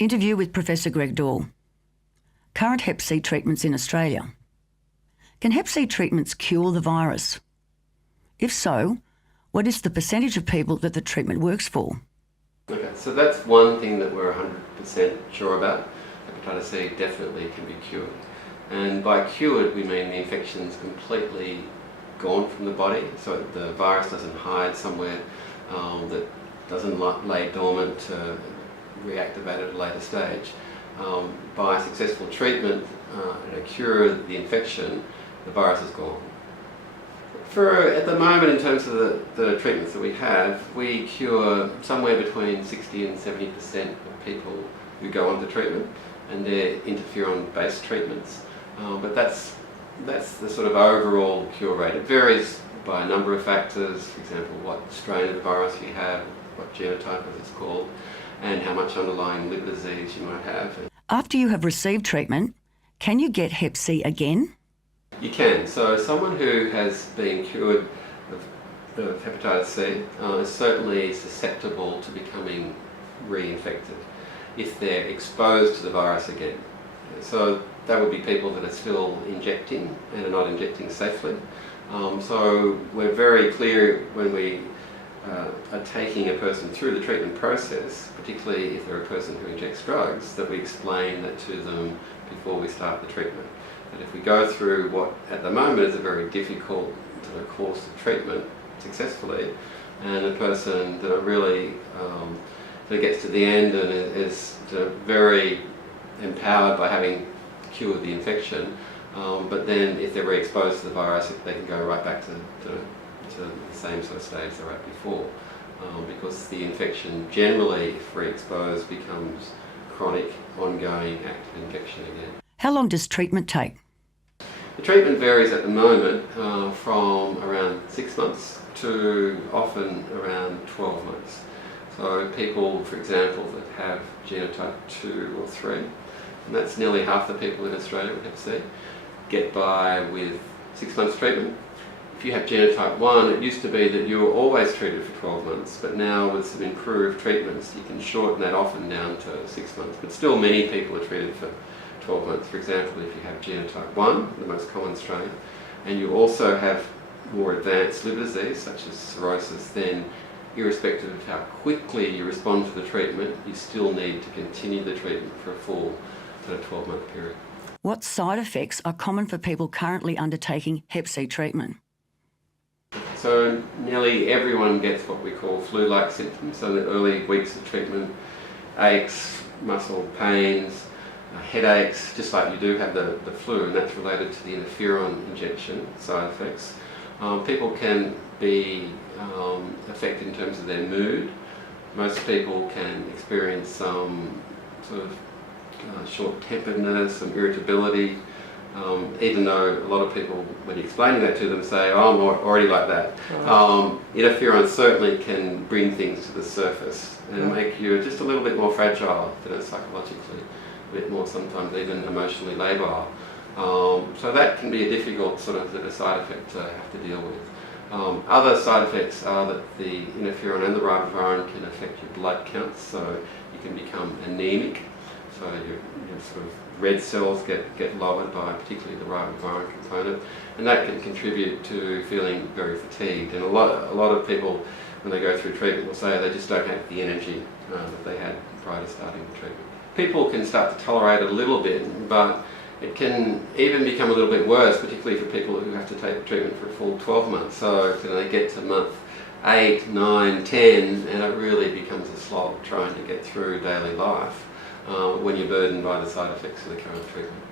Interview with Professor Greg Dore. Current Hep C treatments in Australia. Can Hep C treatments cure the virus? If so, what is the percentage of people that the treatment works for? Okay, so that's one thing that we're 100% sure about. Hepatitis C definitely can be cured. And by cured, we mean the infection's completely gone from the body, so the virus doesn't hide somewhere that doesn't lay dormant to reactivate at a later stage. By successful treatment and a cure of the infection, the virus is gone. At the moment, in terms of the treatments that we have, we cure somewhere between 60 and 70% of people who go on to treatment, and they're interferon-based treatments. But that's the sort of overall cure rate. It varies by a number of factors, for example, what strain of the virus you have, what genotype as it's called, and how much underlying liver disease you might have. After you have received treatment, can you get Hep C again? You can. So someone who has been cured of hepatitis C is certainly susceptible to becoming reinfected if they're exposed to the virus again. So that would be people that are still injecting and are not injecting safely. So we're very clear when we are taking a person through the treatment process, particularly if they're a person who injects drugs, that we explain that to them before we start the treatment. But if we go through what at the moment is a very difficult sort of course of treatment successfully, and a person that are really that gets to the end and is very empowered by having cured the infection, but then if they're re-exposed to the virus, they can go right back to the same sort of stage they were at before, because the infection generally, if re-exposed, becomes chronic, ongoing, active infection again. How long does treatment take? The treatment varies at the moment from around 6 months to often around 12 months. So people, for example, that have genotype 2 or 3, and that's nearly half the people in Australia with Hep C, get by with 6 months treatment. If you have genotype 1, it used to be that you were always treated for 12 months, but now with some improved treatments, you can shorten that often down to 6 months. But still many people are treated for 12 months. For example, if you have genotype 1, the most common strain, and you also have more advanced liver disease, such as cirrhosis, then irrespective of how quickly you respond to the treatment, you still need to continue the treatment for a full 12-month period. What side effects are common for people currently undertaking Hep C treatment? So nearly everyone gets what we call flu-like symptoms. So in the early weeks of treatment, aches, muscle pains, headaches, just like you do have the flu, and that's related to the interferon injection side effects. People can be affected in terms of their mood. Most people can experience some sort of short-temperedness, some irritability, even though a lot of people, when you're explaining that to them, say, oh, I'm already like that. Interferon certainly can bring things to the surface and make you just a little bit more fragile, psychologically, a bit more sometimes even emotionally labile. So that can be a difficult sort of side effect to have to deal with. Other side effects are that the interferon and the ribavirin can affect your blood counts, so you can become anemic. So your sort of red cells get lowered by particularly the ribavirin component, and that can contribute to feeling very fatigued. And a lot of people, when they go through treatment, will say they just don't have the energy that they had prior to starting the treatment. People can start to tolerate it a little bit, but it can even become a little bit worse, particularly for people who have to take the treatment for a full 12 months. So they get to month 8, 9, 10, and it really becomes a slog trying to get through daily life when you're burdened by the side effects of the current treatment.